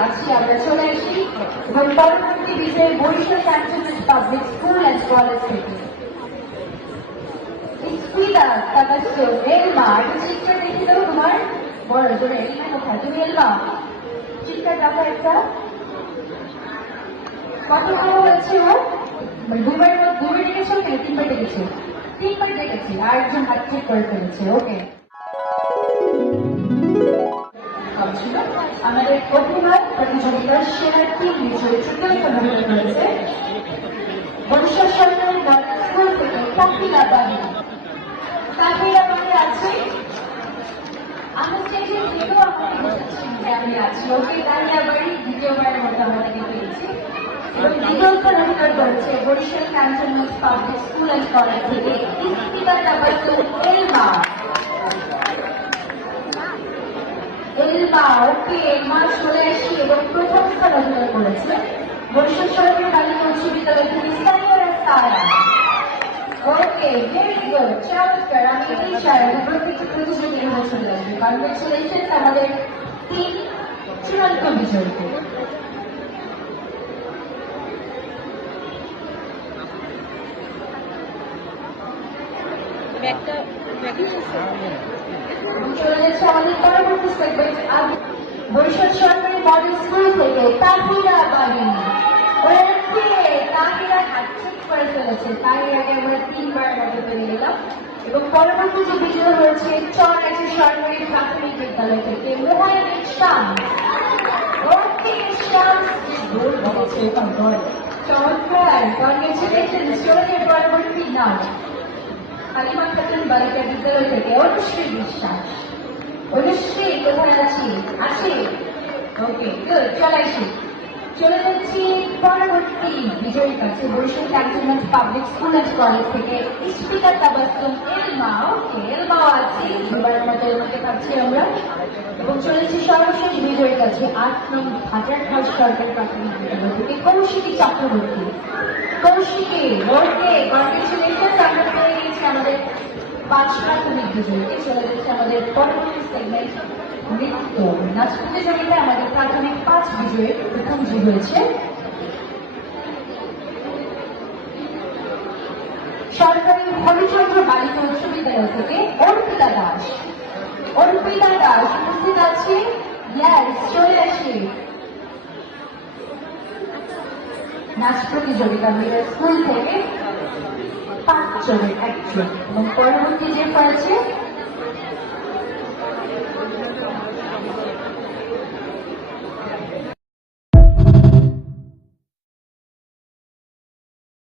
আজকে আমরা চলে আসি এবং পরবর্তী বিষয়ে Barishal cantonment public school and college থেকে স্কুইলা তাকাসো এলমা চিৎকার দেখে দাও তোমার বড় জোরে এলমা কোথায় তুমি এলমা চিৎকার ডাকা একটা কত বড় হয়েছে ও দুবার ডেকেছো নাকি তিনবার ডেকেছো তিনবার ডেকেছি আর একজন হাত চেক করে ফেলেছে ওকে আমাদের প্রতিভা প্রতিযোগিতার সেরা টিম হিসেবে চূড়ান্ত হয়েছে বরিশাল সরকারি মডেল স্কুল থেকে তাকিলা বাড়ি আছে আমি স্টেজে যেহেতু আপনাকে বোঝাচ্ছি যে আমি আছি ওকে তাকিলা বাড়ি দ্বিতীয়বারের মতো আমাদেরকে পেয়েছি এবং দ্বিতীয়ত অধিকার করেছে Barishal cantonment public school and college থেকে ইস্তিকা তাবাসসুম এলমা ওকে এলমা চলে আসি এবং প্রথম স্থান অধিকার করেছে বরিশাল সরকারি বালিকা উচ্চ বিদ্যালয় থেকে সাইয়ারা সারা ওকে ভেরি গুড চমৎকার আমি এই চাই প্রত্যেকটি প্রতিযোগীর হয়ে চলে আসবে কনগ্রেচুলেশনস আমাদের তিন চূড়ান্ত বিজয়ীকে চলে যাচ্ছে আমাদের পরবর্তী সেগমেন্ট বরিশাল সরকারি মডেল স্কুল থেকে তাহিরা বাড়ি তাহিরা হাত ঠিক করে ফেলেছে তাহিরাকে আমরা তিনবার মতো পেয়ে গেলাম এবং পরবর্তী যে বিজয় হয়েছে চরগাছি সরকারি প্রাথমিক বিদ্যালয় থেকে মোহাইমিন শামস ওকে শামস গোল হয়েছে চমৎকার কনগ্রেচুলেশনস চলে যায় পরবর্তী নাম হালিমা খাতুন বালিকা বিদ্যালয় থেকে অনুশ্রী বিশ্বাস অনুশ্রী কোথায় আছি ওকে গুড চলে যাচ্ছি পরবর্তী বিজয়ীর কাছে Barishal cantonment public school and college থেকে ইস্তিকা তাবাসসুম এলমা ওকে এলমাও আছে দুবারের মতো এলমাকে পাচ্ছি আমরা এবং চলেছি সর্বশেষ বিজয়ীর কাছে ৮ নং হাজারখাল সরকারি প্রাথমিক বিদ্যালয় থেকে কৌশিকী চক্রবর্তী কৌশিকী ওকে কনগ্রেচুলেশনস আমরা পেয়ে গেছি আমাদের ৫ প্রাথমিক বিজয়ীকে চলে যাচ্ছে আমাদের পরবর্তী সেগমেন্ট নৃত্য নাচ প্রতিযোগিতায় আমাদের প্রাথমিক ৫ বিজয়ের প্রথম যে হয়েছে সরকারি হরিচন্দ্র বালিকা উচ্চ বিদ্যালয় থেকে অর্পিতা দাস উপস্থিত আছে চলে আসি নাচ প্রতিযোগিতা স্কুল থেকে ৫ জনের একজন এবং পরবর্তী যে হয়েছে